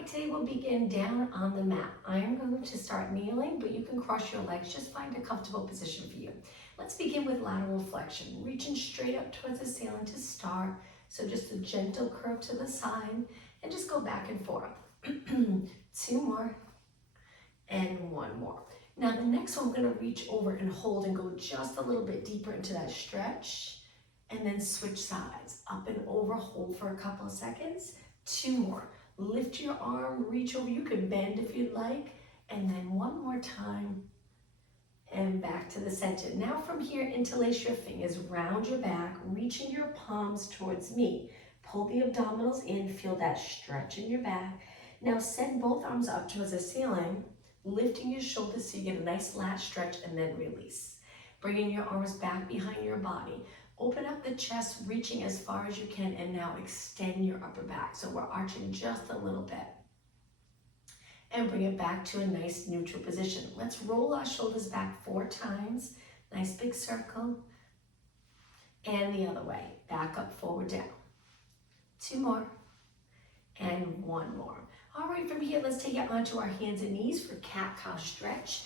right, today we'll begin down on the mat. I am going to start kneeling, but you can cross your legs. Just find a comfortable position for you. Let's begin with lateral flexion. Reaching straight up towards the ceiling to start. So just a gentle curve to the side and just go back and forth. 2 more and 1 more. Now the next one, we're going to reach over and hold and go just a little bit deeper into that stretch and then switch sides. Up and over, hold for a couple of seconds. 2 more. Lift your arm, reach over. You can bend if you'd like. And then 1 more time and back to the center. Now from here, interlace your fingers, round your back, reaching your palms towards me. Pull the abdominals in, feel that stretch in your back. Now send both arms up towards the ceiling, lifting your shoulders so you get a nice lat stretch and then release. Bringing your arms back behind your body. Open up the chest, reaching as far as you can, and now extend your upper back. So we're arching just a little bit. And bring it back to a nice neutral position. Let's roll our shoulders back 4 times. Nice big circle. And the other way. Back up, forward, down. 2 more. And 1 more. All right, from here, let's take it onto our hands and knees for cat-cow stretch.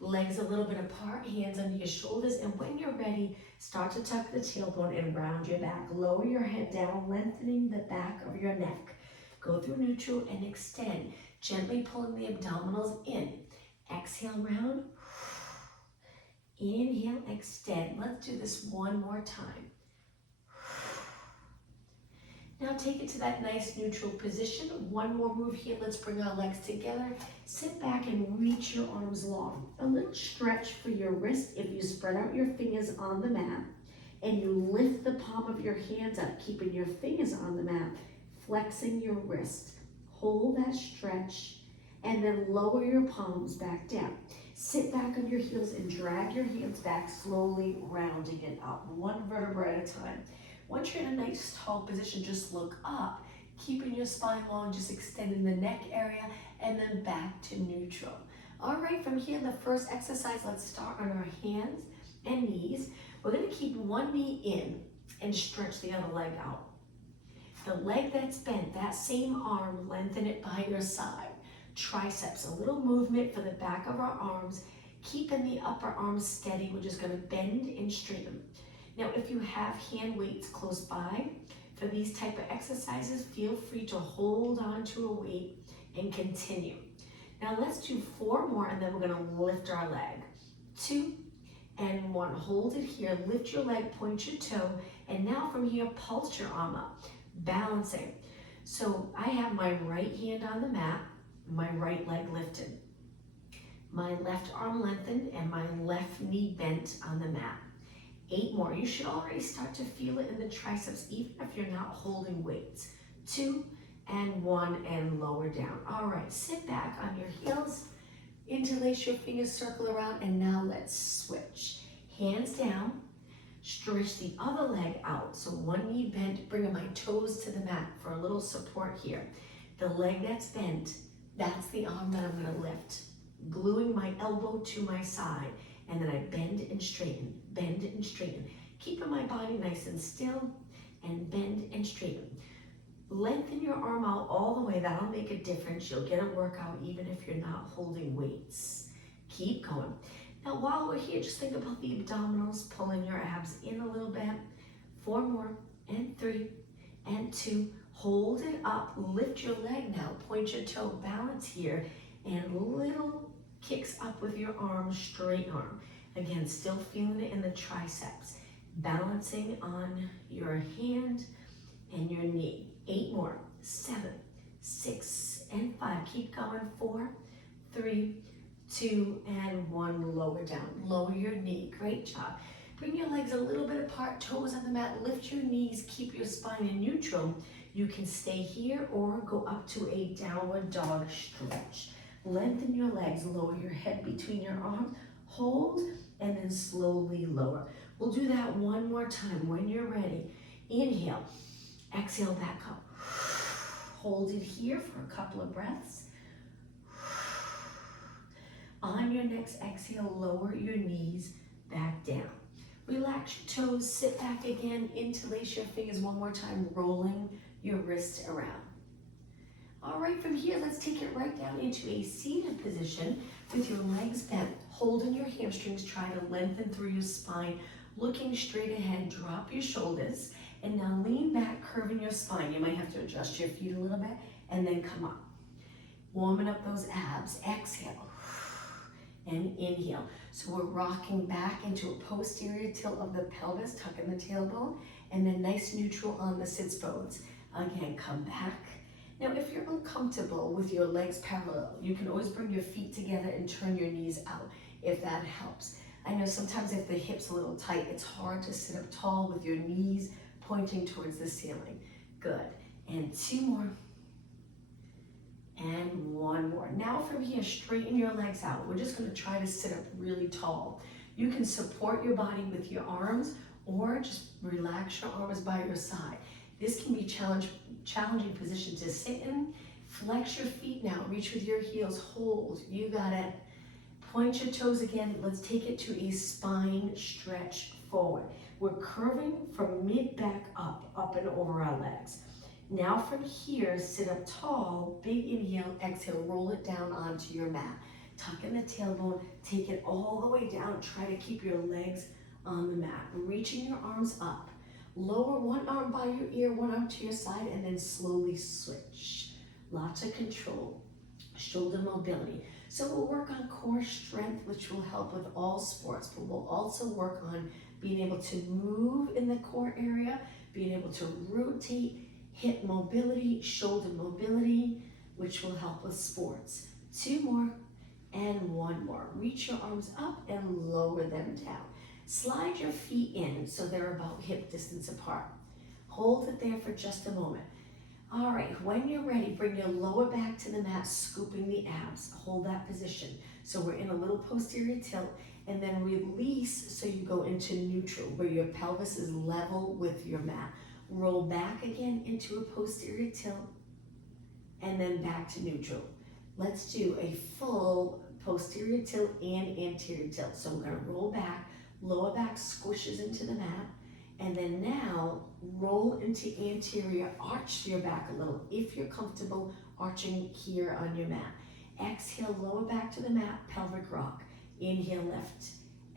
Legs a little bit apart, hands under your shoulders, and when you're ready, start to tuck the tailbone and round your back. Lower your head down, lengthening the back of your neck. Go through neutral and extend, gently pulling the abdominals in. Exhale, round. Inhale, extend. Let's do this 1 more time. Now take it to that nice neutral position. 1 more move here. Let's bring our legs together. Sit back and reach your arms long. A little stretch for your wrist if you spread out your fingers on the mat and you lift the palm of your hands up, keeping your fingers on the mat, flexing your wrist. Hold that stretch and then lower your palms back down. Sit back on your heels and drag your hands back, slowly rounding it up, 1 vertebra at a time. Once you're in a nice tall position, just look up, keeping your spine long, just extending the neck area, and then back to neutral. All right, from here, the first exercise, let's start on our hands and knees. We're gonna keep 1 knee in and stretch the other leg out. The leg that's bent, that same arm, lengthen it by your side. Triceps, a little movement for the back of our arms, keeping the upper arm steady. We're just gonna bend and straighten. Now, if you have hand weights close by, for these type of exercises, feel free to hold on to a weight and continue. Now let's do 4 more and then we're gonna lift our leg. 2 and 1, hold it here, lift your leg, point your toe, and now from here, pulse your arm up, balancing. So I have my right hand on the mat, my right leg lifted, my left arm lengthened, and my left knee bent on the mat. 8 more. You should already start to feel it in the triceps, even if you're not holding weights. 2 and 1 and lower down. All right, sit back on your heels, interlace your fingers, circle around, and now let's switch. Hands down, stretch the other leg out. So 1 knee bent, bringing my toes to the mat for a little support here. The leg that's bent, that's the arm that I'm gonna lift. Gluing my elbow to my side. And then I bend and straighten, keeping my body nice and still, and bend and straighten. Lengthen your arm out all the way. That'll make a difference. You'll get a workout even if you're not holding weights. Keep going. Now while we're here, just think about the abdominals, pulling your abs in a little bit. 4 more, and 3, and 2. Hold it up, lift your leg now, point your toe, balance here, and little kicks up with your arm, straight arm. Again, still feeling it in the triceps. Balancing on your hand and your knee. 8 more, 7, 6, and 5. Keep going, 4, 3, 2, and 1. Lower down, lower your knee, great job. Bring your legs a little bit apart, toes on the mat, lift your knees, keep your spine in neutral. You can stay here or go up to a downward dog stretch. Lengthen your legs, lower your head between your arms, hold, and then slowly lower. We'll do that 1 more time. When you're ready, inhale, exhale, back up. Hold it here for a couple of breaths. On your next exhale, lower your knees back down. Relax your toes, sit back again, interlace your fingers 1 more time, rolling your wrist around. All right, from here, let's take it right down into a seated position with your legs bent, holding your hamstrings, try to lengthen through your spine, looking straight ahead, drop your shoulders, and now lean back, curving your spine. You might have to adjust your feet a little bit, and then come up. Warming up those abs, exhale, and inhale. So we're rocking back into a posterior tilt of the pelvis, tucking the tailbone, and then nice neutral on the sits bones. Again, come back. Now, if you're uncomfortable with your legs parallel, you can always bring your feet together and turn your knees out, if that helps. I know sometimes if the hip's a little tight, it's hard to sit up tall with your knees pointing towards the ceiling. Good. And 2 more. And 1 more. Now from here, straighten your legs out. We're just going to try to sit up really tall. You can support your body with your arms or just relax your arms by your side. This can be challenging position to sit in. Flex your feet now. Reach with your heels. Hold. You got it. Point your toes again. Let's take it to a spine stretch forward. We're curving from mid-back up and over our legs. Now from here, sit up tall, big inhale, exhale, roll it down onto your mat. Tuck in the tailbone, take it all the way down. Try to keep your legs on the mat. Reaching your arms up. Lower one arm by your ear, one arm to your side, and then slowly switch. Lots of control. Shoulder mobility. So we'll work on core strength, which will help with all sports, but we'll also work on being able to move in the core area, being able to rotate, hip mobility, shoulder mobility, which will help with sports. 2 more and 1 more. Reach your arms up and lower them down. Slide your feet in so they're about hip distance apart. Hold it there for just a moment. All right, when you're ready, bring your lower back to the mat, scooping the abs. Hold that position. So we're in a little posterior tilt, and then release so you go into neutral, where your pelvis is level with your mat. Roll back again into a posterior tilt, and then back to neutral. Let's do a full posterior tilt and anterior tilt. So we're gonna roll back, lower back squishes into the mat, and then now roll into anterior, arch your back a little if you're comfortable arching here on your mat. Exhale, lower back to the mat, pelvic rock. Inhale, lift.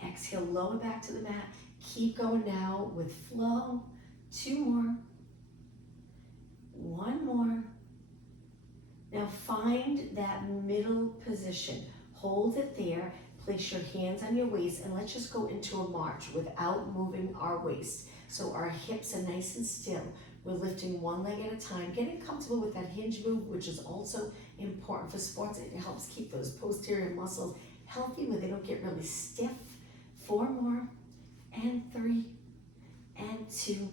Exhale, lower back to the mat. Keep going now with flow. 2 more. 1 more. Now find that middle position. Hold it there. Place your hands on your waist, and let's just go into a march without moving our waist. So our hips are nice and still. We're lifting one leg at a time, getting comfortable with that hinge move, which is also important for sports. It helps keep those posterior muscles healthy where they don't get really stiff. 4 more, and 3, and 2,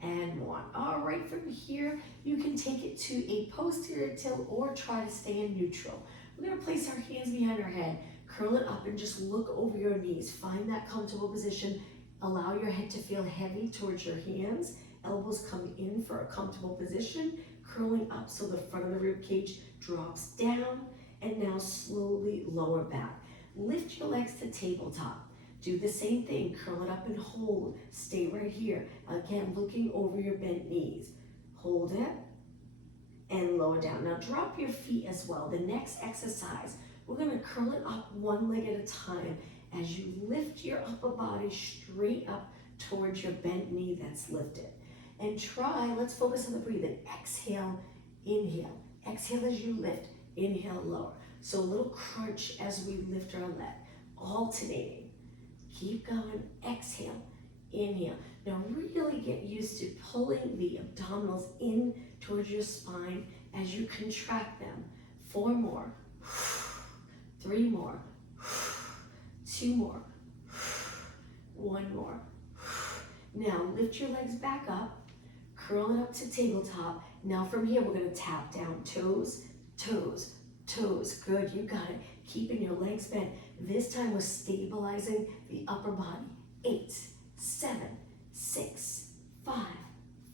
and 1. All right, from here, you can take it to a posterior tilt or try to stay in neutral. We're gonna place our hands behind our head, curl it up, and just look over your knees. Find that comfortable position. Allow your head to feel heavy towards your hands. Elbows come in for a comfortable position, curling up so the front of the rib cage drops down, and now slowly lower back. Lift your legs to tabletop. Do the same thing, curl it up and hold. Stay right here. Again, looking over your bent knees. Hold it and lower down. Now drop your feet as well. The next exercise, we're gonna curl it up one leg at a time as you lift your upper body straight up towards your bent knee that's lifted. And try, let's focus on the breathing. Exhale, inhale. Exhale as you lift, inhale, lower. So a little crunch as we lift our leg, alternating. Keep going, exhale, inhale. Now really get used to pulling the abdominals in towards your spine as you contract them. 4 more, 3 more, 2 more, 1 more. Now lift your legs back up, curl it up to tabletop. Now from here, we're gonna tap down toes, toes, toes. Good, you got it. Keeping your legs bent. This time we're stabilizing the upper body. 8, 7, 6, 5,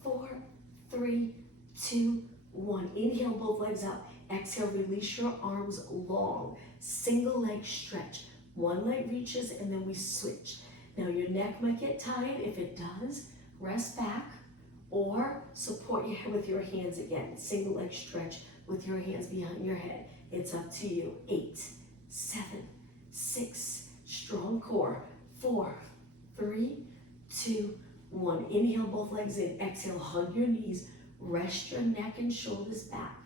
4, 3, 2, 1. Inhale, both legs up. Exhale, release your arms long. Single leg stretch. One leg reaches and then we switch. Now your neck might get tight. If it does, rest back, or support your head with your hands again. Single leg stretch with your hands behind your head. It's up to you. 8, 7, 6, strong core. 4, 3, 2, 1. Inhale both legs in. Exhale, hug your knees. Rest your neck and shoulders back.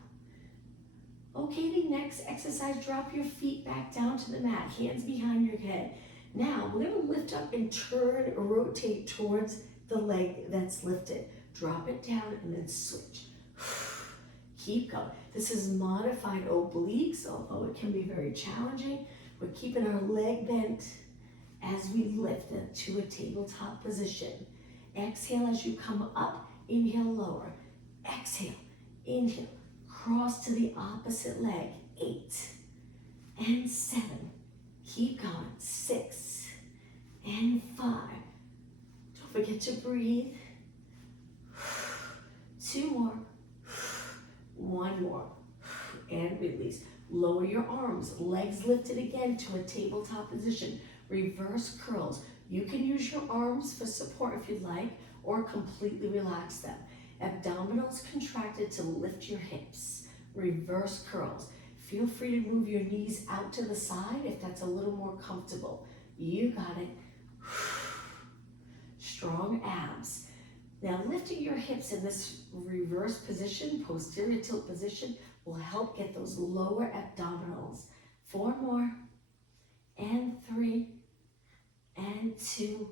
Okay, the next exercise, drop your feet back down to the mat, hands behind your head. Now, we're gonna lift up and turn, rotate towards the leg that's lifted. Drop it down and then switch. Keep going. This is modified obliques, although it can be very challenging. We're keeping our leg bent as we lift it to a tabletop position. Exhale as you come up, inhale, lower. Exhale, inhale, cross to the opposite leg. 8 and 7. Keep going. 6 and 5. Don't forget to breathe. 2 more. 1 more. And release. Lower your arms. Legs lifted again to a tabletop position. Reverse curls. You can use your arms for support if you'd like, or completely relax them. Abdominals contracted to lift your hips. Reverse curls. Feel free to move your knees out to the side if that's a little more comfortable. You got it. Strong abs. Now lifting your hips in this reverse position, posterior tilt position, will help get those lower abdominals. 4 more, and 3, and 2,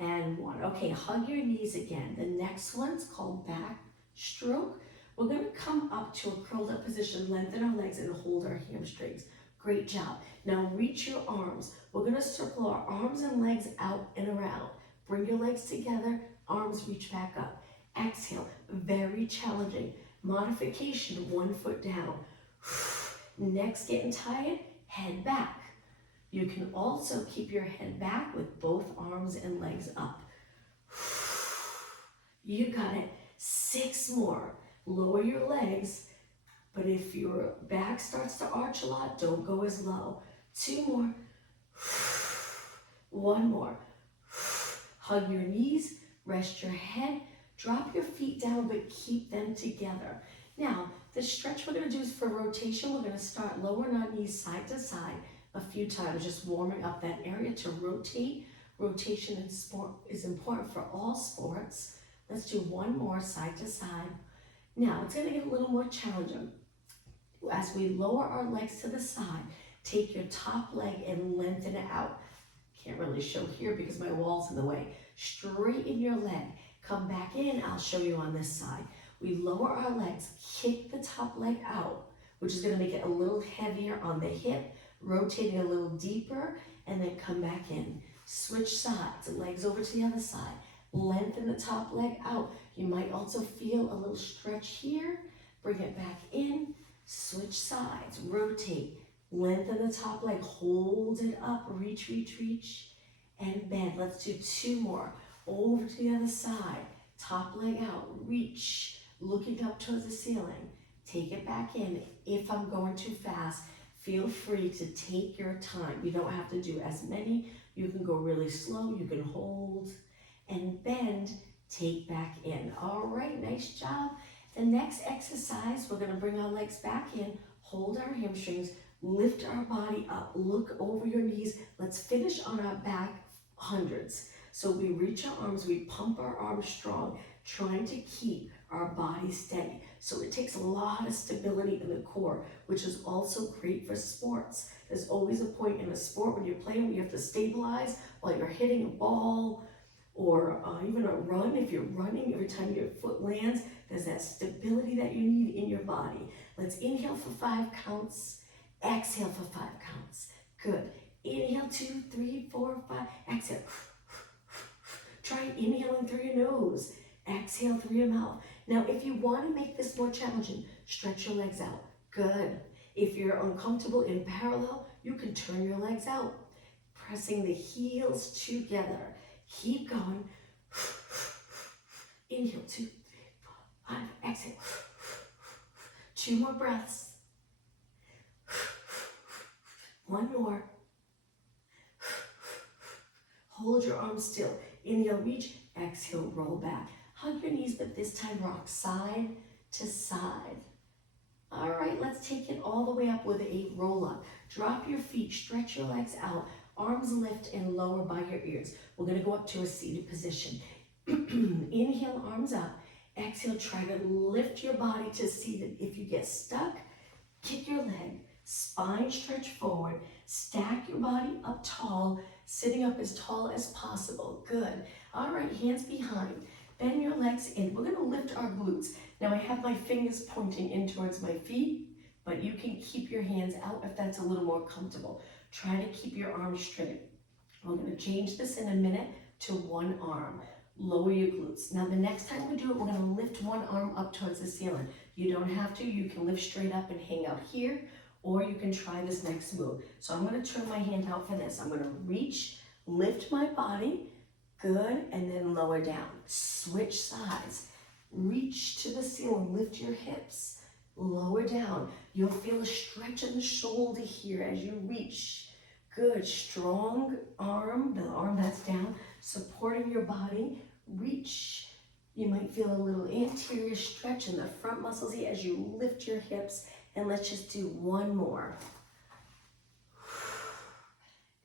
and 1. Okay, hug your knees again. The next one's called back stroke. We're gonna come up to a curled up position, lengthen our legs and hold our hamstrings. Great job. Now reach your arms. We're gonna circle our arms and legs out and around. Bring your legs together, arms reach back up. Exhale, very challenging. Modification, 1 foot down. Next, getting tired, head back. You can also keep your head back with both arms and legs up. You got it. 6 more. Lower your legs, but if your back starts to arch a lot, don't go as low. 2 more. 1 more. Hug your knees, rest your head, drop your feet down, but keep them together. Now, the stretch we're gonna do is for rotation. We're gonna start lowering our knees side to side a few times, just warming up that area to rotate. Rotation in sport is important for all sports. Let's do 1 more side to side. Now, it's gonna get a little more challenging. As we lower our legs to the side, take your top leg and lengthen it out. Can't really show here because my wall's in the way. Straighten your leg. Come back in, I'll show you on this side. We lower our legs, kick the top leg out, which is gonna make it a little heavier on the hip, rotating a little deeper, and then come back in. Switch sides, legs over to the other side. Lengthen the top leg out. You might also feel a little stretch here. Bring it back in, switch sides, rotate. Lengthen the top leg, hold it up, reach, reach, reach, and bend. Let's do 2 more. Over to the other side, top leg out, reach, looking up towards the ceiling. Take it back in. If I'm going too fast, feel free to take your time. You don't have to do as many. You can go really slow, you can hold and bend, take back in. All right, nice job. The next exercise, we're gonna bring our legs back in, hold our hamstrings, lift our body up, look over your knees. Let's finish on our back hundreds. So we reach our arms, we pump our arms strong, trying to keep our body steady. So it takes a lot of stability in the core, which is also great for sports. There's always a point in a sport when you're playing where you have to stabilize while you're hitting a ball, or even a run. If you're running, every time your foot lands, there's that stability that you need in your body. Let's inhale for 5 counts, exhale for 5 counts. Good. Inhale, 2, 3, 4, 5, exhale. Try inhaling through your nose, exhale through your mouth. Now, if you want to make this more challenging, stretch your legs out. Good. If you're uncomfortable in parallel, you can turn your legs out, pressing the heels together. Keep going. Inhale, 2, 3, 4, 5, exhale. 2 more breaths. 1 more. Hold your arms still. Inhale, reach. Exhale, roll back. Hug your knees, but this time rock side to side. All right, let's take it all the way up with a roll up. Drop your feet, stretch your legs out, arms lift and lower by your ears. We're gonna go up to a seated position. Inhale, arms up. Exhale, try to lift your body to seated. If you get stuck, kick your leg, spine stretch forward, stack your body up tall, sitting up as tall as possible. Good. All right, hands behind. Bend your legs in. We're gonna lift our glutes. Now I have my fingers pointing in towards my feet, but you can keep your hands out if that's a little more comfortable. Try to keep your arms straight. We're gonna change this in a minute to one arm. Lower your glutes. Now the next time we do it, we're gonna lift one arm up towards the ceiling. You don't have to, you can lift straight up and hang out here, or you can try this next move. So I'm gonna turn my hand out for this. I'm gonna reach, lift my body, good, and then lower down. Switch sides. Reach to the ceiling, lift your hips, lower down. You'll feel a stretch in the shoulder here as you reach. Good, strong arm, the arm that's down, supporting your body. Reach. You might feel a little anterior stretch in the front muscles here as you lift your hips. And let's just do one more.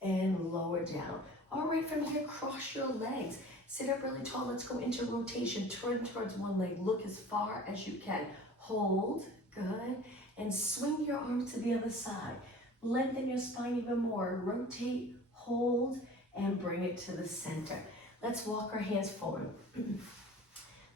And lower down. All right, from here, cross your legs. Sit up really tall. Let's go into rotation. Turn towards one leg. Look as far as you can. Hold. Good. And swing your arms to the other side. Lengthen your spine even more. Rotate, hold, and bring it to the center. Let's walk our hands forward.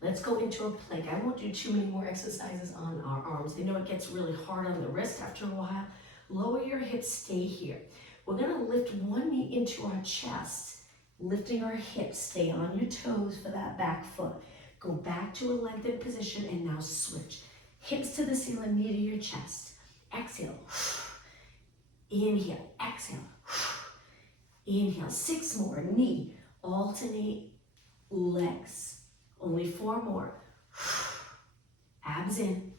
Let's go into a plank. I won't do too many more exercises on our arms. I know it gets really hard on the wrist after a while. Lower your hips, stay here. We're gonna lift one knee into our chest, lifting our hips. Stay on your toes for that back foot. Go back to a lengthened position and now switch. Hips to the ceiling, knee to your chest. Exhale. Inhale, exhale. Inhale, 6 more, knee. Alternate legs. Only 4 more. Abs in.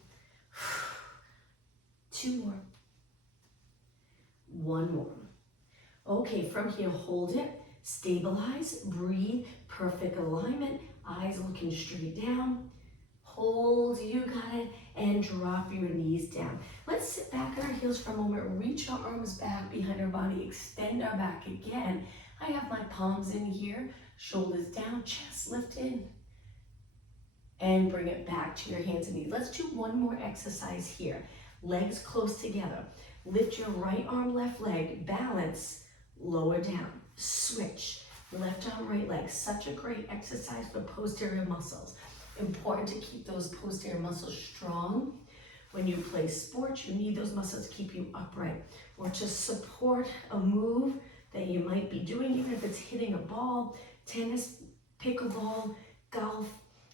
2 more. 1 more. Okay, from here, hold it. Stabilize, breathe, perfect alignment. Eyes looking straight down. Hold, you got it, and drop your knees down. Let's sit back on our heels for a moment, reach our arms back behind our body, extend our back again. I have my palms in here, shoulders down, chest lifted, and bring it back to your hands and knees. Let's do one more exercise here. Legs close together. Lift your right arm, left leg, balance, lower down, switch, left arm, right leg. Such a great exercise for posterior muscles. Important to keep those posterior muscles strong. When you play sports, you need those muscles to keep you upright or to support a move that you might be doing, even if it's hitting a ball, tennis, pickleball, golf.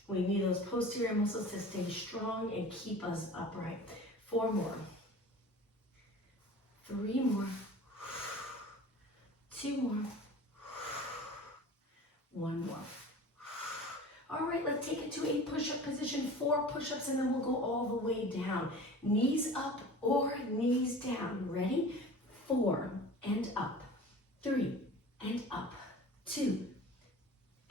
We need those posterior muscles to stay strong and keep us upright. 4 more. 3 more. 2 more. 1 more. All right, let's take it to a push-up position. 4 push-ups, and then we'll go all the way down. Knees up or knees down. Ready? 4 and up. 3 and up. 2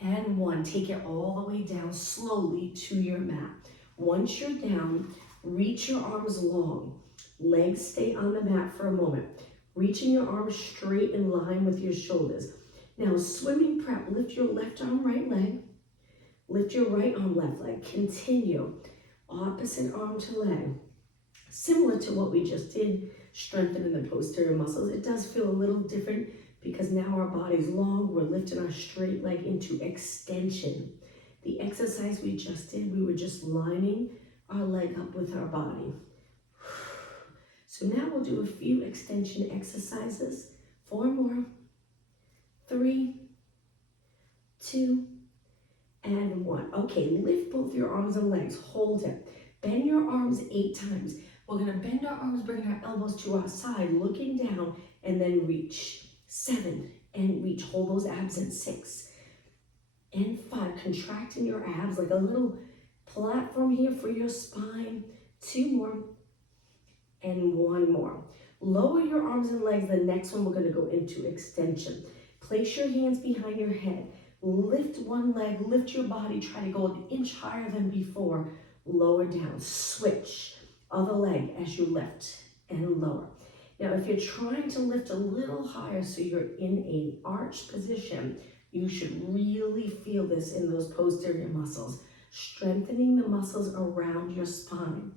and 1. Take it all the way down slowly to your mat. Once you're down, reach your arms long. Legs stay on the mat for a moment. Reaching your arms straight in line with your shoulders. Now, swimming prep, lift your left arm, right leg. Lift your right arm, left leg. Continue. Opposite arm to leg. Similar to what we just did, strengthening the posterior muscles. It does feel a little different because now our body's long. We're lifting our straight leg into extension. The exercise we just did, we were just lining our leg up with our body. So now we'll do a few extension exercises. 4 more. 3, 2, and 1. Okay, lift both your arms and legs. Hold it. Bend your arms 8 times. We're going to bend our arms, bring our elbows to our side, looking down, and then reach. 7, and reach. Hold those abs in. 6, and 5. Contracting your abs like a little platform here for your spine. 2 more, and 1 more. Lower your arms and legs. The next one, we're going to go into extension. Place your hands behind your head. Lift one leg, lift your body, try to go an inch higher than before. Lower down, switch. Other leg as you lift and lower. Now, if you're trying to lift a little higher so you're in an arch position, you should really feel this in those posterior muscles, strengthening the muscles around your spine.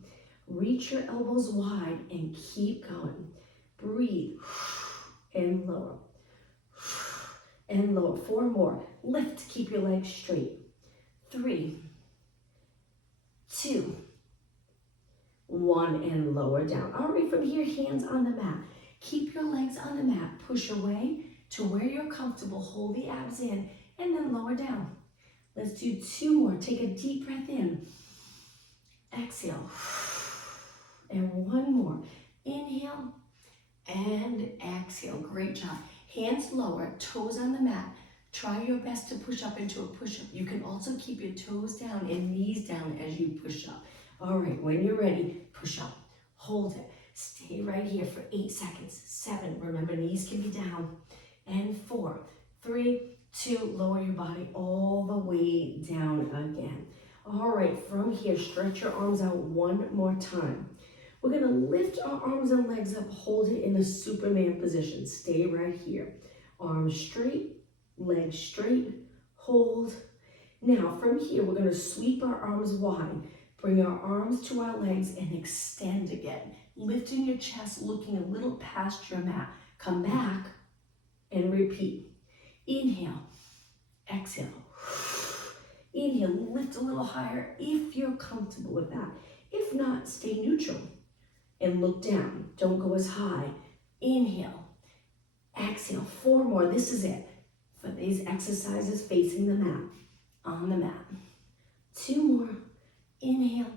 Reach your elbows wide and keep going. Breathe and lower. And lower. 4 more. Lift, keep your legs straight. 3, 2, 1, and lower down. All right, from here, hands on the mat. Keep your legs on the mat. Push away to where you're comfortable. Hold the abs in and then lower down. Let's do 2 more. Take a deep breath in. Exhale. And 1 more. Inhale and exhale. Great job. Hands lower, toes on the mat. Try your best to push up into a push-up. You can also keep your toes down and knees down as you push up. All right, when you're ready, push up. Hold it. Stay right here for 8 seconds. 7, remember knees can be down. And 4, 3, 2, lower your body all the way down again. All right, from here, stretch your arms out one more time. We're gonna lift our arms and legs up, hold it in a Superman position. Stay right here. Arms straight, legs straight, hold. Now from here, we're gonna sweep our arms wide, bring our arms to our legs and extend again. Lifting your chest, looking a little past your mat. Come back and repeat. Inhale, exhale. Inhale, lift a little higher if you're comfortable with that. If not, stay neutral and look down. Don't go as high. Inhale, exhale. 4 more. This is it for these exercises facing the mat, on the mat. 2 more. Inhale,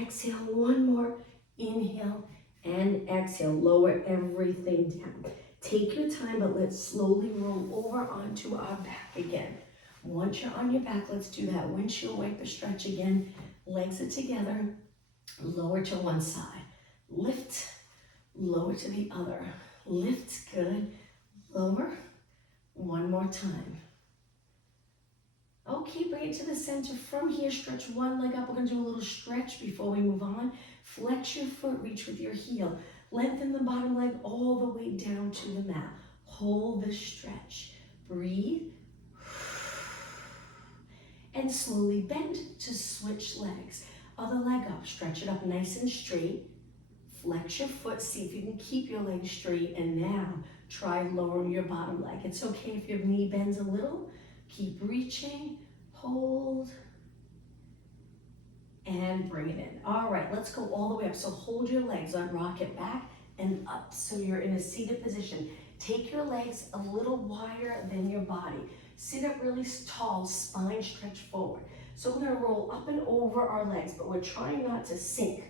exhale. 1 more. Inhale and exhale. Lower everything down. Take your time, but let's slowly roll over onto our back again. Once you're on your back, let's do that windshield wiper stretch again. Legs are together. Lower to one side. Lift, lower to the other. Lift, good. Lower. 1 more time. Okay, bring it to the center. From here, stretch one leg up. We're going to do a little stretch before we move on. Flex your foot, reach with your heel. Lengthen the bottom leg all the way down to the mat. Hold the stretch. Breathe. And slowly bend to switch legs. Other leg up, stretch it up nice and straight. Flex your foot, see if you can keep your leg straight. And now try lowering your bottom leg. It's okay if your knee bends a little. Keep reaching, hold, and bring it in. All right, let's go all the way up. So hold your legs on, rock it back and up. So you're in a seated position. Take your legs a little wider than your body. Sit up really tall, spine stretch forward. So we're gonna roll up and over our legs, but we're trying not to sink.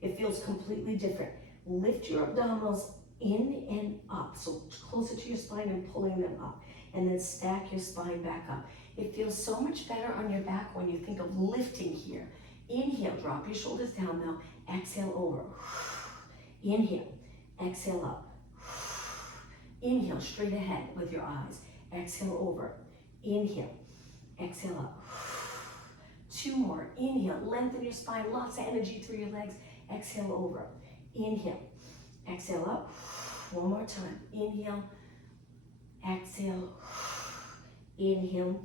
It feels completely different. Lift your abdominals in and up, so closer to your spine and pulling them up. And then stack your spine back up. It feels so much better on your back when you think of lifting here. Inhale, drop your shoulders down now. Exhale over. Inhale, exhale up. Inhale, straight ahead with your eyes. Exhale over. Inhale, exhale up. 2 more. Inhale, lengthen your spine, lots of energy through your legs. Exhale over. Inhale, exhale up. 1 more time. Inhale, exhale, inhale,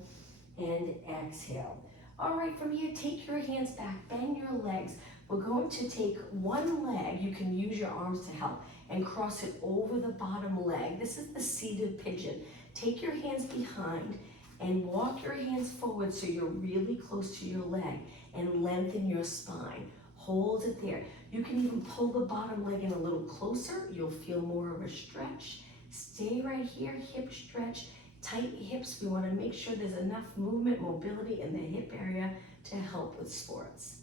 and exhale. All right, from here, take your hands back, bend your legs. We're going to take one leg, you can use your arms to help, and cross it over the bottom leg. This is the seated pigeon. Take your hands behind and walk your hands forward so you're really close to your leg and lengthen your spine. Hold it there. You can even pull the bottom leg in a little closer. You'll feel more of a stretch. Stay right here, hip stretch, tight hips. We want to make sure there's enough movement, mobility in the hip area to help with sports.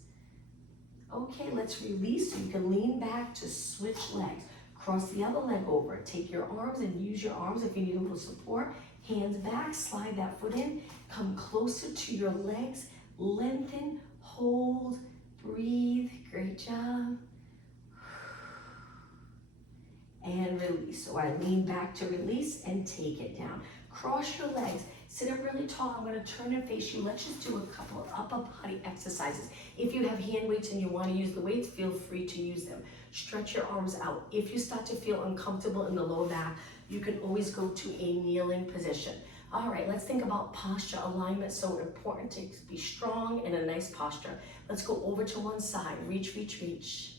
Okay, let's release so you can lean back to switch legs. Cross the other leg over. Take your arms and use your arms if you need a little support. Hands back, slide that foot in. Come closer to your legs. Lengthen, hold, breathe. Great job. And release. So I lean back to release and take it down. Cross your legs. Sit up really tall. I'm gonna turn and face you. Let's just do a couple of upper body exercises. If you have hand weights and you wanna use the weights, feel free to use them. Stretch your arms out. If you start to feel uncomfortable in the lower back, you can always go to a kneeling position. All right, let's think about posture alignment. So important to be strong in a nice posture. Let's go over to one side. Reach, reach, reach.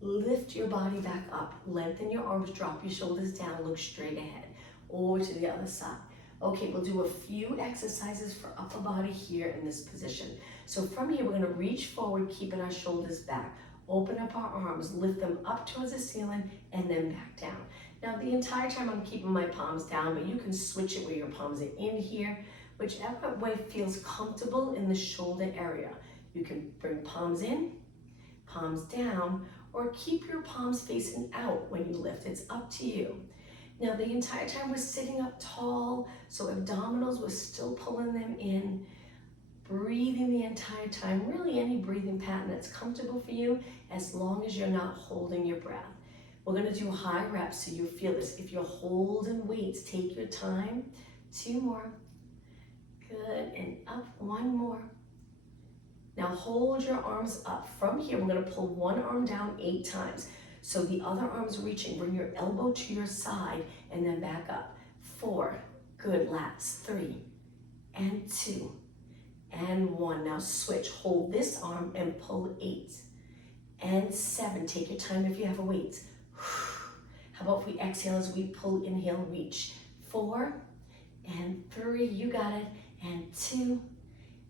Lift your body back up. Lengthen your arms, drop your shoulders down, look straight ahead. Over to the other side. Okay, we'll do a few exercises for upper body here in this position. So from here, we're gonna reach forward, keeping our shoulders back. Open up our arms, lift them up towards the ceiling, and then back down. Now, the entire time I'm keeping my palms down, but you can switch it where your palms are in here, whichever way feels comfortable in the shoulder area. You can bring palms in, palms down, or keep your palms facing out when you lift. It's up to you. Now, the entire time we're sitting up tall, so abdominals, we're still pulling them in, breathing the entire time, really any breathing pattern that's comfortable for you, as long as you're not holding your breath. We're gonna do high reps so you feel this. If you're holding weights, take your time. 2 more. Good, and up, 1 more. Now hold your arms up. From here, we're gonna pull one arm down 8 times. So the other arm's reaching, bring your elbow to your side and then back up. 4, good, lats, 3, and 2, and 1. Now switch, hold this arm and pull 8, and 7. Take your time if you have a weight. How about if we exhale as we pull, inhale, reach. 4, and 3, you got it, and 2,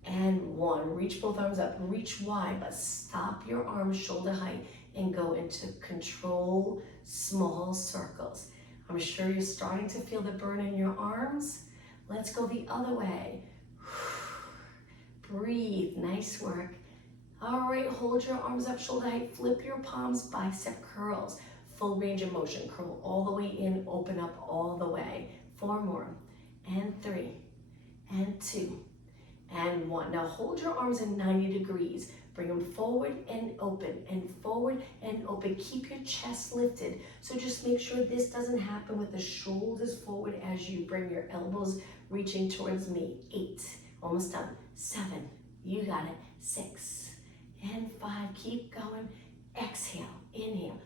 and 1. Reach both arms up, reach wide, but stop your arms shoulder height and go into control small circles. I'm sure you're starting to feel the burn in your arms. Let's go the other way. Breathe, nice work. All right, hold your arms up, shoulder height, flip your palms, bicep curls. Full range of motion, curl all the way in, open up all the way. 4 more, and 3, and 2, and 1. Now hold your arms in 90 degrees. Bring them forward and open, and forward and open. Keep your chest lifted. So just make sure this doesn't happen with the shoulders forward as you bring your elbows reaching towards me. 8, almost done. 7, you got it. 6, and 5, keep going. Exhale, inhale.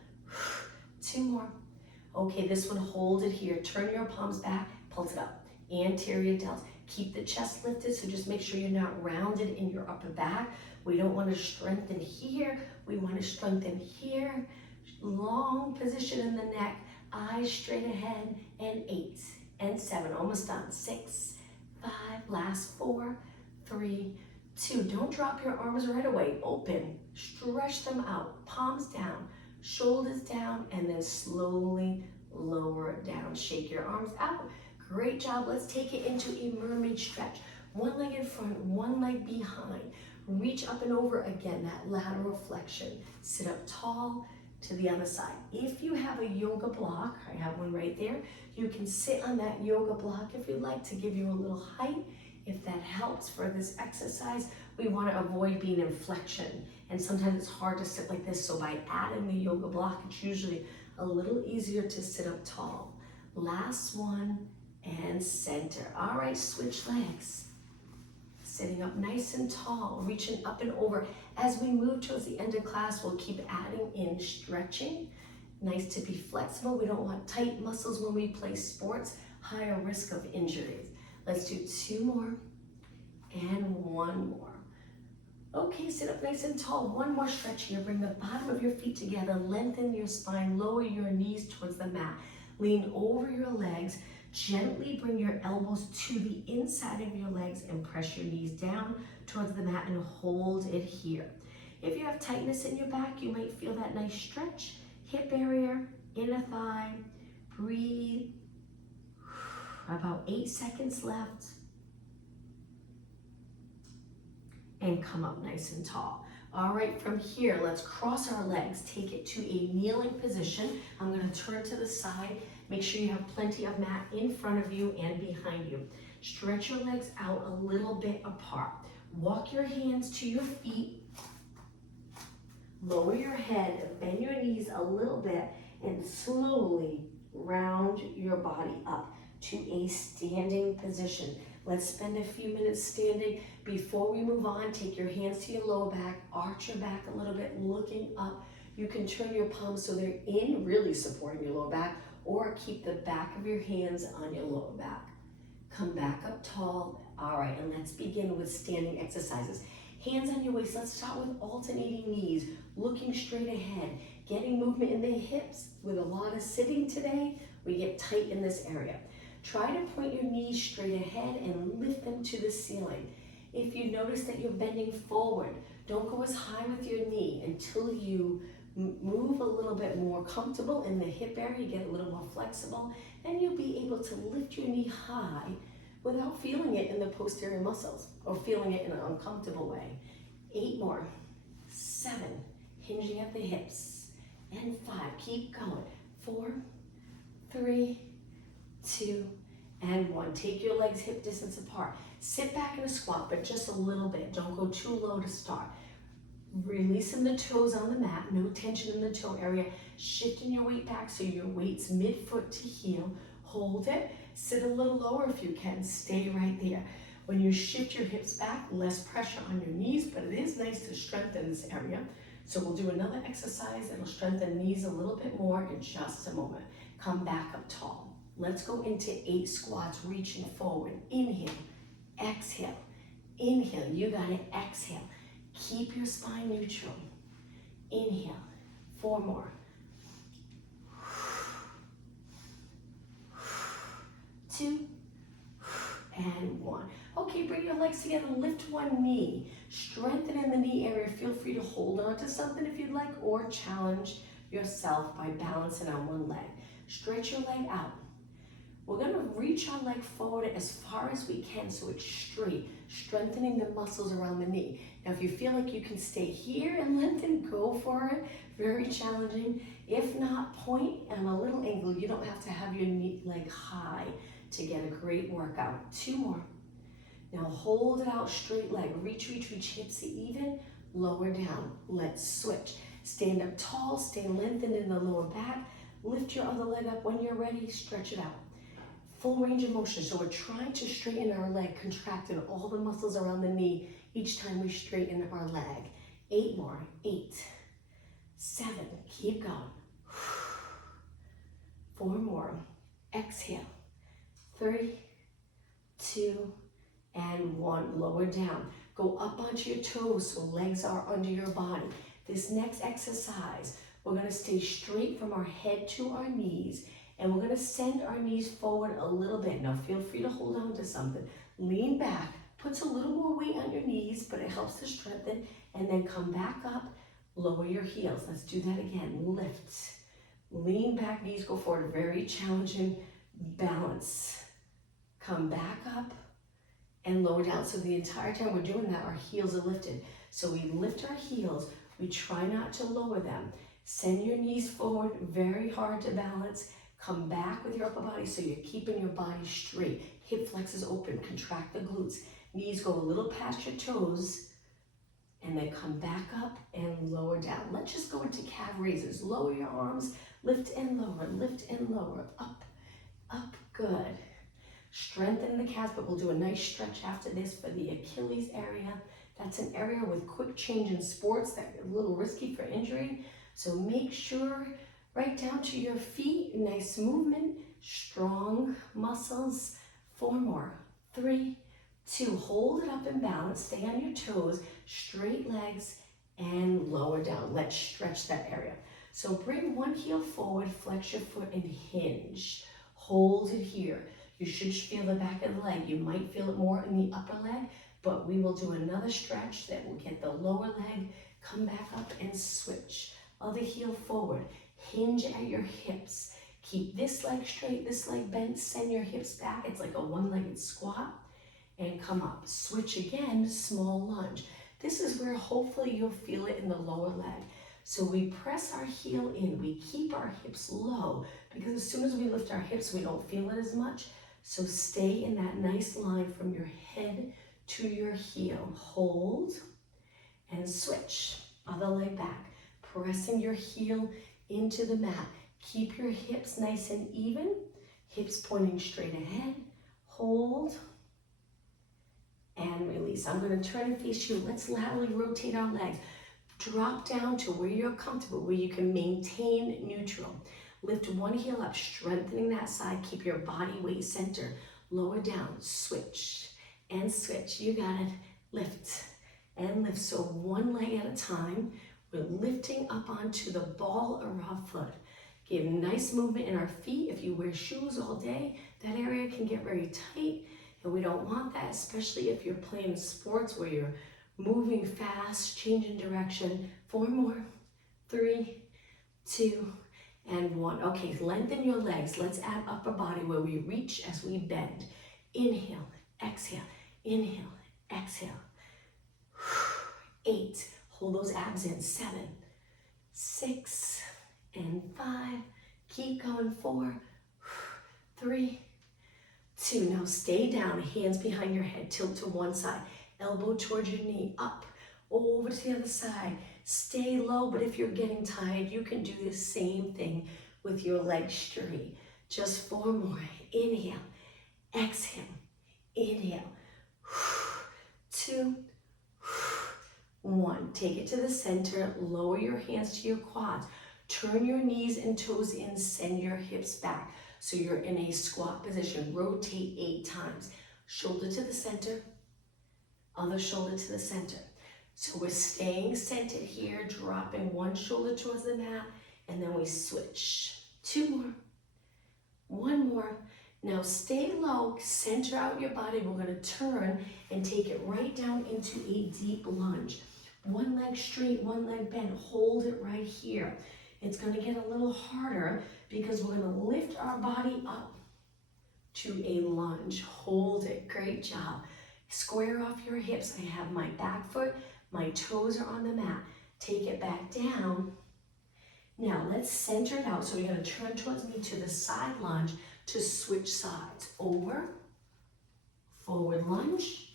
2 more. Okay, this one, hold it here. Turn your palms back, pulse it up. Anterior delts. Keep the chest lifted, so just make sure you're not rounded in your upper back. We don't want to strengthen here. We want to strengthen here. Long position in the neck. Eyes straight ahead. And 8, and 7. Almost done. 6, 5. Last 4, 3, 2. Don't drop your arms right away. Open. Stretch them out. Palms down. Shoulders down. And then slowly lower it down. Shake your arms out. Great job. Let's take it into a mermaid stretch. One leg in front, one leg behind. Reach up and over again, that lateral flexion. Sit up tall to the other side. If you have a yoga block, I have one right there, you can sit on that yoga block if you'd like to give you a little height. If that helps for this exercise, we want to avoid being in flexion. And sometimes it's hard to sit like this, so by adding the yoga block, it's usually a little easier to sit up tall. Last one, and center. All right, switch legs. Sitting up nice and tall, reaching up and over. As we move towards the end of class, we'll keep adding in stretching. Nice to be flexible. We don't want tight muscles when we play sports, higher risk of injuries. Let's do 2 more and 1 more. Okay, sit up nice and tall. 1 more stretch here. Bring the bottom of your feet together, lengthen your spine, lower your knees towards the mat. Lean over your legs. Gently bring your elbows to the inside of your legs and press your knees down towards the mat and hold it here. If you have tightness in your back, you might feel that nice stretch. Hip area, inner thigh. Breathe. About 8 seconds left. And come up nice and tall. All right, from here, let's cross our legs. Take it to a kneeling position. I'm gonna turn to the side. Make sure you have plenty of mat in front of you and behind you. Stretch your legs out a little bit apart. Walk your hands to your feet. Lower your head, bend your knees a little bit, and slowly round your body up to a standing position. Let's spend a few minutes standing. Before we move on, take your hands to your lower back, arch your back a little bit, looking up. You can turn your palms so they're in, really supporting your lower back, or keep the back of your hands on your lower back. Come back up tall. All right, and let's begin with standing exercises. Hands on your waist. Let's start with alternating knees, looking straight ahead, getting movement in the hips. With a lot of sitting today, we get tight in this area. Try to point your knees straight ahead and lift them to the ceiling. If you notice that you're bending forward, don't go as high with your knee until you move a little bit more comfortable in the hip area, get a little more flexible, and you'll be able to lift your knee high without feeling it in the posterior muscles or feeling it in an uncomfortable way. 8 more, 7, hinging at the hips, and 5, keep going. 4, 3, 2, and 1. Take your legs hip distance apart. Sit back in a squat, but just a little bit. Don't go too low to start. Releasing the toes on the mat, no tension in the toe area. Shifting your weight back so your weight's mid-foot to heel. Hold it. Sit a little lower if you can. Stay right there. When you shift your hips back, less pressure on your knees, but it is nice to strengthen this area. So we'll do another exercise that'll strengthen knees a little bit more in just a moment. Come back up tall. Let's go into 8 squats, reaching forward. Inhale, exhale, inhale. You got it, exhale. Keep your spine neutral. Inhale, 4 more. 2, and 1. Okay, bring your legs together, lift one knee. Strengthen in the knee area. Feel free to hold on to something if you'd like, or challenge yourself by balancing on one leg. Stretch your leg out. We're gonna reach our leg forward as far as we can so it's straight, strengthening the muscles around the knee. Now, if you feel like you can stay here and lengthen, go for it. Very challenging. If not, point and a little angle. You don't have to have your knee leg high to get a great workout. 2 more. Now hold it out, straight leg. Reach, reach, reach, hips even, lower down. Let's switch. Stand up tall, stay lengthened in the lower back. Lift your other leg up. When you're ready, stretch it out. Full range of motion. So we're trying to straighten our leg, contracting all the muscles around the knee each time we straighten our leg. 8 more. 8, 7, keep going. 4 more. Exhale. 3, 2, and 1. Lower down. Go up onto your toes so legs are under your body. This next exercise, we're going to stay straight from our head to our knees, and we're going to send our knees forward a little bit. Now feel free to hold on to something. Lean back. Puts a little more weight on your knees, but it helps to strengthen. And then come back up. Lower your heels. Let's do that again. Lift. Lean back. Knees go forward. Very challenging. Balance. Come back up and lower down. So the entire time we're doing that, our heels are lifted. So we lift our heels. We try not to lower them. Send your knees forward. Very hard to balance. Come back with your upper body so you're keeping your body straight. Hip flexors open. Contract the glutes. Knees go a little past your toes. And then come back up and lower down. Let's just go into calf raises. Lower your arms. Lift and lower. Lift and lower. Up. Up. Good. Strengthen the calves, but we'll do a nice stretch after this for the Achilles area. That's an area with quick change in sports that's a little risky for injury. So make sure right down to your feet, nice movement, strong muscles. 4 more. 3, 2, hold it up and balance. Stay on your toes, straight legs, and lower down. Let's stretch that area. So bring one heel forward, flex your foot, and hinge. Hold it here. You should feel the back of the leg. You might feel it more in the upper leg, but we will do another stretch that will get the lower leg. Come back up and switch. Other heel forward. Hinge at your hips. Keep this leg straight, this leg bent. Send your hips back. It's like a one-legged squat. And come up. Switch again, small lunge. This is where hopefully you'll feel it in the lower leg. So we press our heel in. We keep our hips low because as soon as we lift our hips, we don't feel it as much. So stay in that nice line from your head to your heel. Hold and switch. Other leg back. Pressing your heel into the mat. Keep your hips nice and even. Hips pointing straight ahead. Hold and release. I'm gonna turn and face you. Let's laterally rotate our legs. Drop down to where you're comfortable, where you can maintain neutral. Lift one heel up, strengthening that side. Keep your body weight center. Lower down, switch and switch. You got it. Lift and lift. So one leg at a time. We're lifting up onto the ball of our foot. Give nice movement in our feet. If you wear shoes all day, that area can get very tight, and we don't want that, especially if you're playing sports where you're moving fast, changing direction. 4 more, 3, 2, and 1. Okay, lengthen your legs. Let's add upper body where we reach as we bend. Inhale, exhale, inhale, exhale. 8, hold those abs in. 7, 6, and 5. Keep going. 4, 3, 2. Now stay down, hands behind your head, tilt to one side, elbow towards your knee, up, over to the other side. Stay low, but if you're getting tired, you can do the same thing with your legs straight. Just 4 more. Inhale, exhale, inhale. 2, 1. Take it to the center, lower your hands to your quads. Turn your knees and toes in, send your hips back. So you're in a squat position. Rotate 8 times. Shoulder to the center, other shoulder to the center. So we're staying centered here, dropping one shoulder towards the mat, and then we switch. 2 more, 1 more. Now stay low, center out your body. We're gonna turn and take it right down into a deep lunge. One leg straight, one leg bent. Hold it right here. It's gonna get a little harder because we're gonna lift our body up to a lunge. Hold it, great job. Square off your hips. I have my back foot, my toes are on the mat. Take it back down. Now let's center it out. So you're gonna turn towards me to the side lunge to switch sides. Over, forward lunge.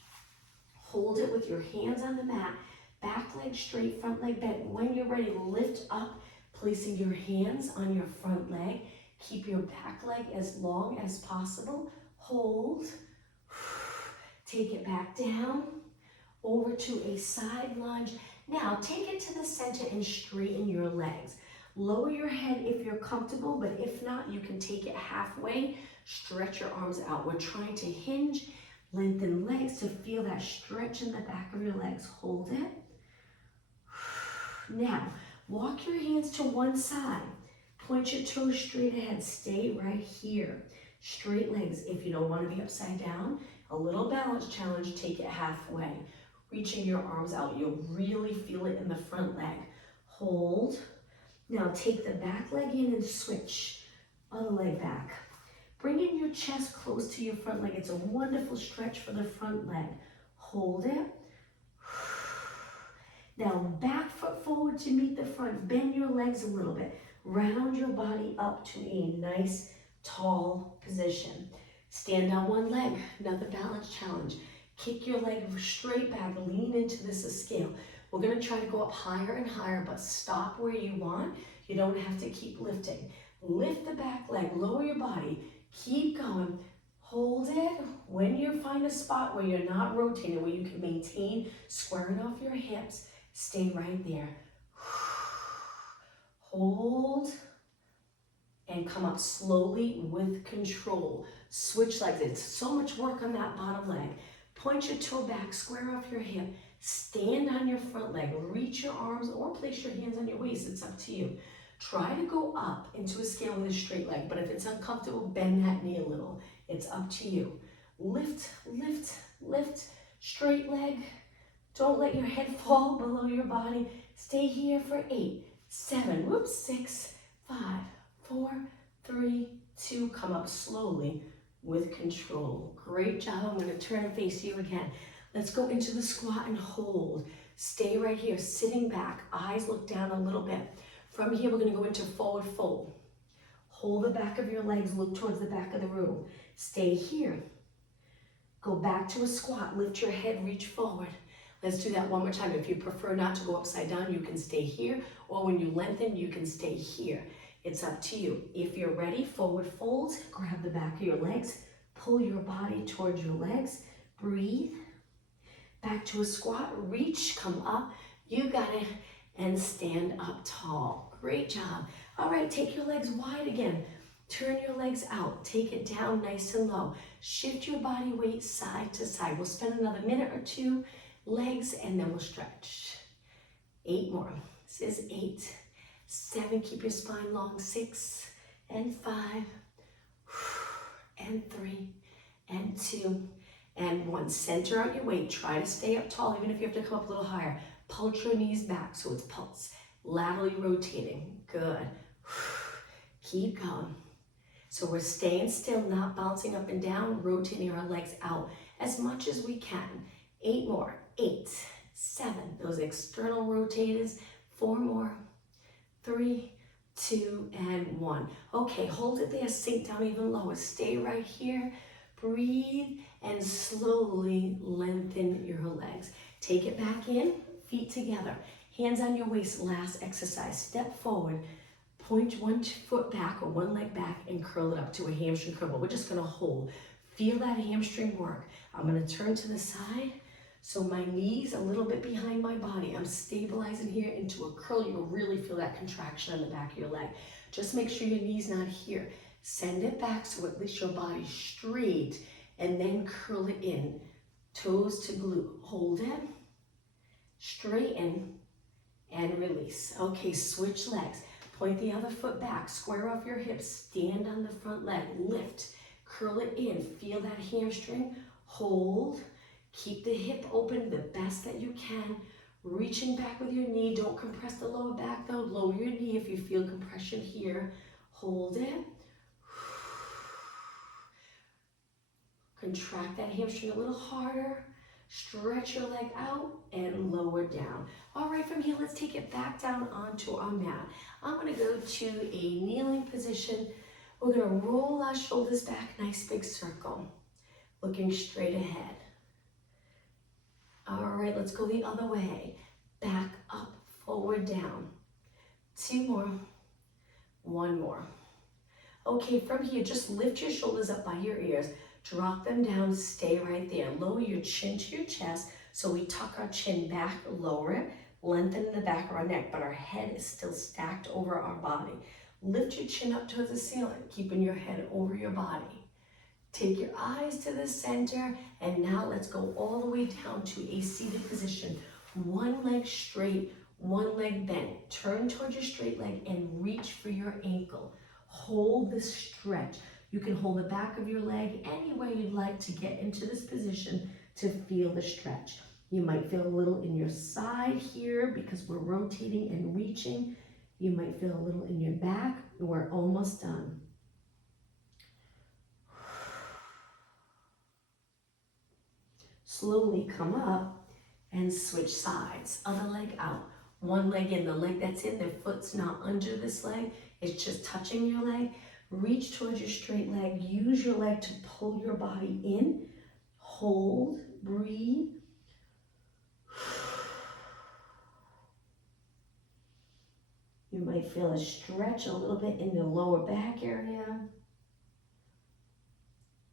Hold it with your hands on the mat. Back leg straight, front leg bent. When you're ready, lift up, placing your hands on your front leg. Keep your back leg as long as possible. Hold. Take it back down. Over to a side lunge. Now take it to the center and straighten your legs. Lower your head if you're comfortable, but if not, you can take it halfway. Stretch your arms out. We're trying to hinge, lengthen legs to feel that stretch in the back of your legs. Hold it. Now, walk your hands to one side. Point your toes straight ahead. Stay right here. Straight legs. If you don't want to be upside down, a little balance challenge, take it halfway. Reaching your arms out. You'll really feel it in the front leg. Hold. Now take the back leg in and switch. Other leg back. Bringing your chest close to your front leg. It's a wonderful stretch for the front leg. Hold it. Now back foot forward to meet the front. Bend your legs a little bit. Round your body up to a nice tall position. Stand on one leg. Another balance challenge. Kick your leg straight back. Lean into this scale. We're going to try to go up higher and higher, but stop where you want. You don't have to keep lifting. Lift the back leg. Lower your body. Keep going. Hold it. When you find a spot where you're not rotating, where you can maintain squaring off your hips, stay right there. Hold and come up slowly with control. Switch legs. It's so much work on that bottom leg. Point your toe back, square off your hip. Stand on your front leg. Reach your arms or place your hands on your waist. It's up to you. Try to go up into a scale with a straight leg, but if it's uncomfortable, bend that knee a little. It's up to you. Lift, lift, lift. Straight leg. Don't let your head fall below your body. Stay here for 8, 7, 6, 5, 4, 3, 2. Come up slowly with control. Great job. I'm going to turn and face you again. Let's go into the squat and hold. Stay right here, sitting back. Eyes look down a little bit. From here, we're going to go into forward fold. Hold the back of your legs. Look towards the back of the room. Stay here. Go back to a squat. Lift your head. Reach forward. Let's do that one more time. If you prefer not to go upside down, you can stay here. Or when you lengthen, you can stay here. It's up to you. If you're ready, forward fold. Grab the back of your legs. Pull your body towards your legs. Breathe. back to a squat, reach, come up, you got it, and stand up tall. Great job. All right, take your legs wide again. Turn your legs out, take it down nice and low. Shift your body weight side to side. We'll spend another minute or two, legs, and then we'll stretch. 8 more. This is 8, 7, keep your spine long, 6, and 5, and 3, and 2, and 1. Center out your weight. Try to stay up tall, even if you have to come up a little higher. Pulse your knees back so it's pulse. Laterally rotating. Good. Keep going. So we're staying still, not bouncing up and down, rotating our legs out as much as we can. 8 more. 8, 7. Those external rotators. 4 more. 3, 2, and 1. Okay, hold it there. Sink down even lower. Stay right here. Breathe and slowly lengthen your legs. Take it back in, feet together. Hands on your waist, last exercise. Step forward, point one foot back or one leg back and curl it up to a hamstring curl. We're just gonna hold. Feel that hamstring work. I'm gonna turn to the side so my knees a little bit behind my body. I'm stabilizing here into a curl. You'll really feel that contraction on the back of your leg. Just make sure your knee's not here. Send it back so at least your body's straight, and then curl it in. Toes to glute. Hold it, straighten, and release. Okay, switch legs. Point the other foot back, square off your hips, stand on the front leg, lift, curl it in, feel that hamstring, hold, keep the hip open the best that you can, reaching back with your knee, don't compress the lower back though, lower your knee if you feel compression here, hold it, contract that hamstring a little harder, stretch your leg out and lower down. All right, from here, let's take it back down onto our mat. I'm gonna go to a kneeling position. We're gonna roll our shoulders back, nice big circle, looking straight ahead. All right, let's go the other way. Back, up, forward, down. 2 more, 1 more. Okay, from here, just lift your shoulders up by your ears. Drop them down, stay right there. Lower your chin to your chest, so we tuck our chin back, lower it, lengthen the back of our neck, but our head is still stacked over our body. Lift your chin up towards the ceiling, keeping your head over your body. Take your eyes to the center, and now let's go all the way down to a seated position. One leg straight, one leg bent. Turn towards your straight leg and reach for your ankle. Hold the stretch. You can hold the back of your leg any way you'd like to get into this position to feel the stretch. You might feel a little in your side here because we're rotating and reaching. You might feel a little in your back. We're almost done. Slowly come up and switch sides. Other leg out. One leg in. The leg that's in, the foot's not under this leg. It's just touching your leg. Reach towards your straight leg. Use your leg to pull your body in. Hold, breathe. You might feel a stretch a little bit in the lower back area.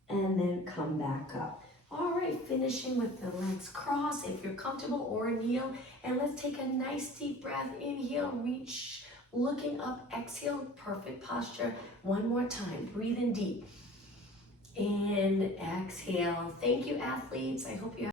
And then come back up. All right, finishing with the legs crossed if you're comfortable, or kneel. And let's take a nice deep breath. Inhale, reach, looking up, exhale, perfect posture. One more time, breathe in deep. And exhale. Thank you, athletes. I hope you